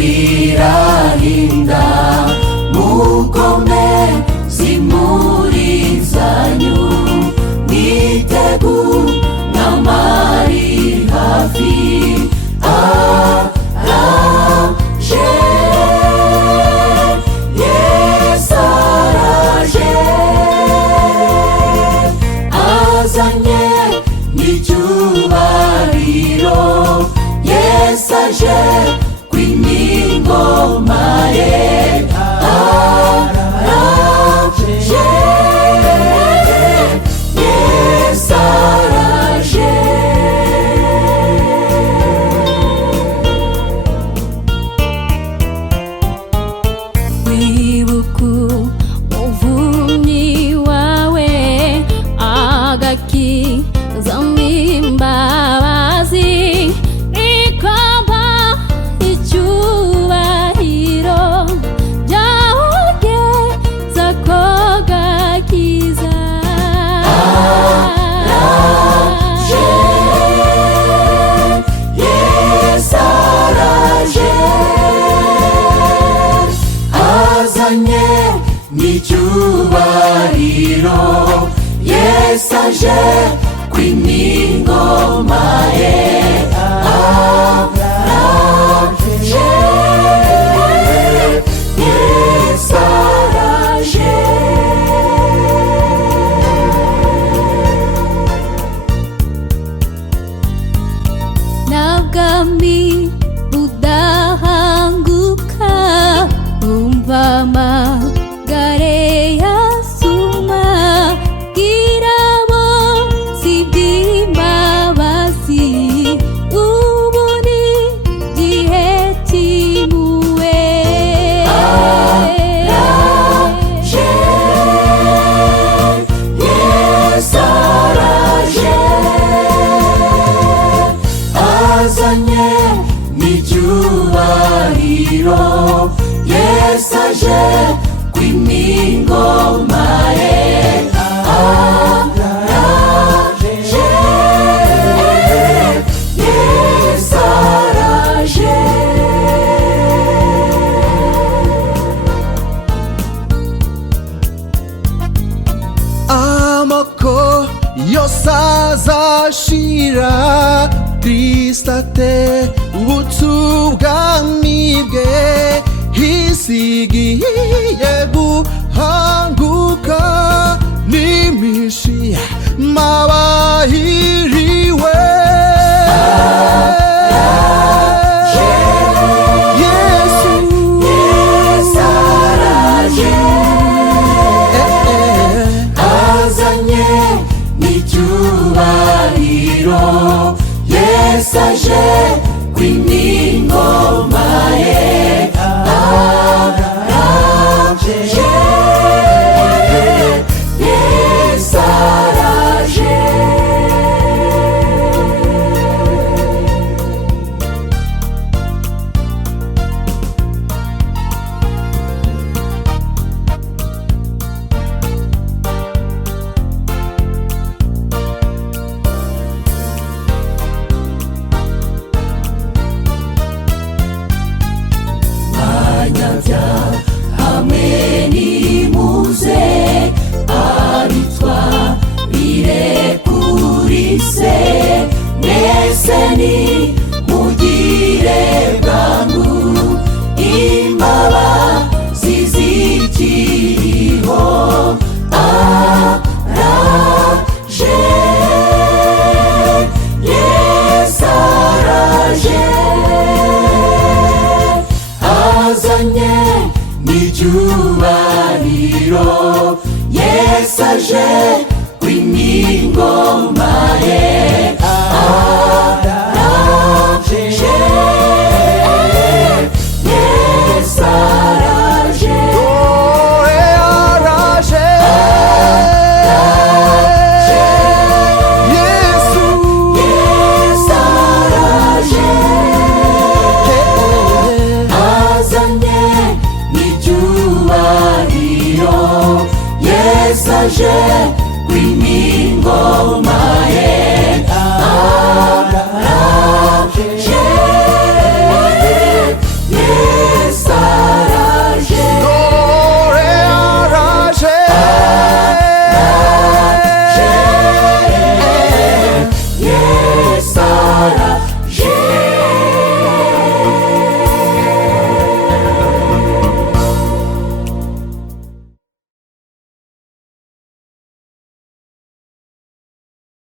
birahinda mukomeze imuri zanyu mwitegure n'amari hafi araje Yesu araje azanye n'icyubahiro Yesu aje kwima ingoma ye araje Yesu araje wibuka umuvunyi wawe agakiza imbabazi ikamba icyubahiro byawugeza ko gakiza araje Yesu araje azanye n'icyubahiro Yesu aje kwima ingoma ye araje Yesu araje nabwami budahanguka umva amagare yasuma girabo siby'imbabazi ubu ni igihe cy'impuhwe araje Yesu araje azanye n'icyubahiro Yesu aje kwima ingoma ye araje Yesu araje amoko yose azashira Kristo atebutse ubwami bwe isi igiye guhanguka n'imishi mabahiriwe araje Yesu araje azanye n'icyubahiro Yesu aje kwima ingoma ye araje Yesu araje hamwe nimuze abitwa birekurise mwese ni mugire bwangu imbabazi zikiriho araje Yesu araje azanye n'icyubahiro Yesu aje kwima ingoma ye araje Yesu araje araje Yesu araje azanye n'icyubahiro Yesu aje kwima ingoma ye araje